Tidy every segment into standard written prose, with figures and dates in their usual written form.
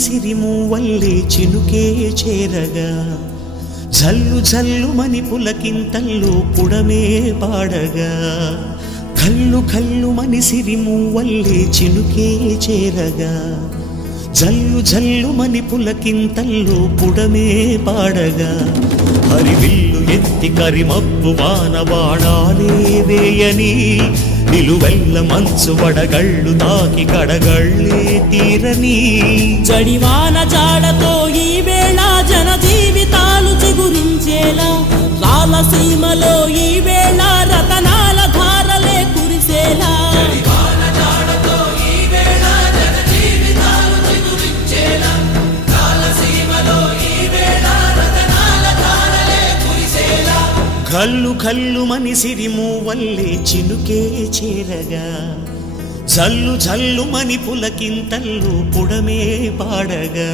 సిరిమూవల్లే చినుకే చేరగా జల్లు జల్లుమని పులకింతల్లో పుడమే పాడగా కల్లు కల్లుమని సిరిమూవల్లే చినుకే చేరగా జల్లు జల్లుమని పులకింతల్లో పుడమే పాడగా హరివిల్లు ఎత్తి కరిమబ్బు వాన బాణాలే వేయని నిలువెల్ల మంచు వడగళ్ళు తాకి కడగళ్ళే తీరని జడివాన జాడతో ఈ వేళ జన జీవితాలు చిగురించేలా రాలసీమలో ఈ వేళ రతనాల ధారలే కురిసేలా కల్లు కల్లుమని సిరిమూవల్లే చినుకే చేరగా జల్లు జల్లుమని పులకింతల్లో పుడమే పాడగా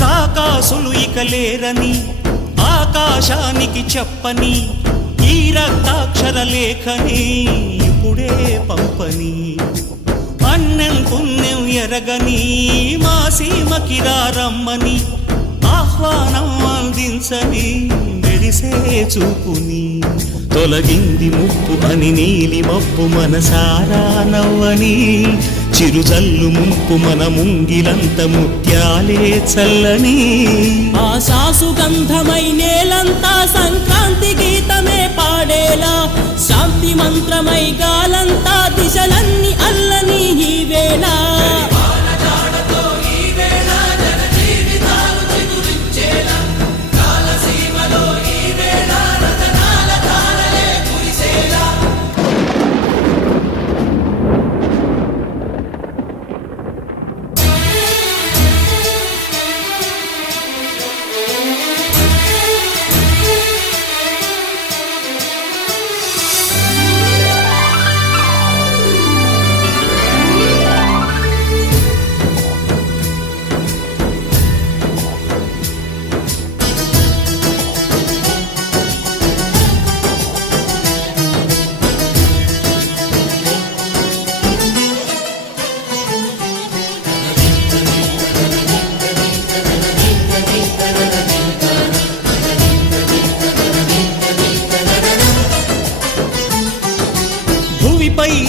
రాకాసులు ఇక లేరని ఆకాశానికి చెప్పని ఈ రక్తాక్షర లేఖని ఇప్పుడే పంపని అన్నం పుణ్యం ఎరగని మా సీమకి రమ్మని ఆహ్వానం అందించని మెరిసే చూపుని తొలగింది ముప్పు అని నీలి మప్పు మనసారా నవ్వని చిరుజల్లు ముంపు మన ముంగిలంత ముత్యాలే చల్లని ఆశాసు గంధమై నేలంతా సంక్రాంతి గీతమే పాడేలా శాంతి మంత్రమై గాలంతా దిశలన్నీ అల్లని ఈ వేళ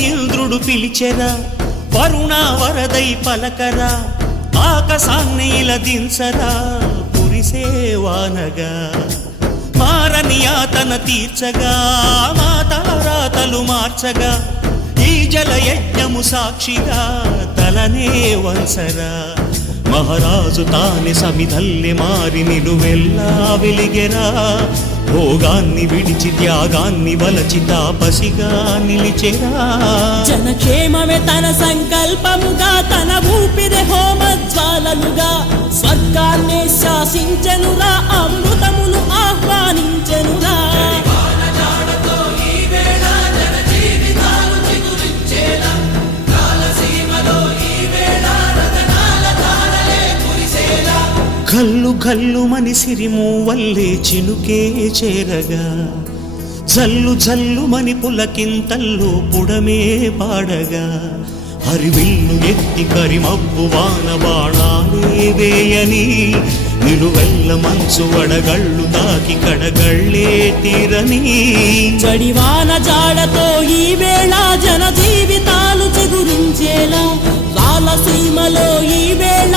ఇంద్రుడు పిలిచెరా వరుణ వరదై పలకరా ఆకాశాన్ని ఇలా దించరా కురిసే వానగా మారని యాతన తీర్చగా మా తారాతలు మార్చగా ఈ జల యజ్ఞము సాక్షిగా తలనే వంచరా మహారాజు తానే సమిధల్లె మారి నిలువెల్లా వెలిగెరా భోగాన్ని విడిచి త్యాగాన్ని వలచి తాపసిగా నిలిచెరా జనక్షేమమే తన సంకల్పముగా తన ఊపిరి హోమజ్వాలలుగా స్వర్గాన్ని శాసించెనురా అమృతమును ఆహ్వానించెనురా కల్లు కల్లుమని సిరిమూవల్లే చినుకే చేరగా జల్లు జల్లుమని పులకింతల్లో పుడమే పాడగా హరివిల్లు ఎత్తి కరిమబ్బు వాన బాణాలే వేయని నిలువెల్ల మంచు వడగళ్ళు తాకి కడగళ్ళే తీరని జడివాన జాడతో ఈ వేళ జన జీవితాలు చిగురించేలా రాలసీమలో ఈ వేళ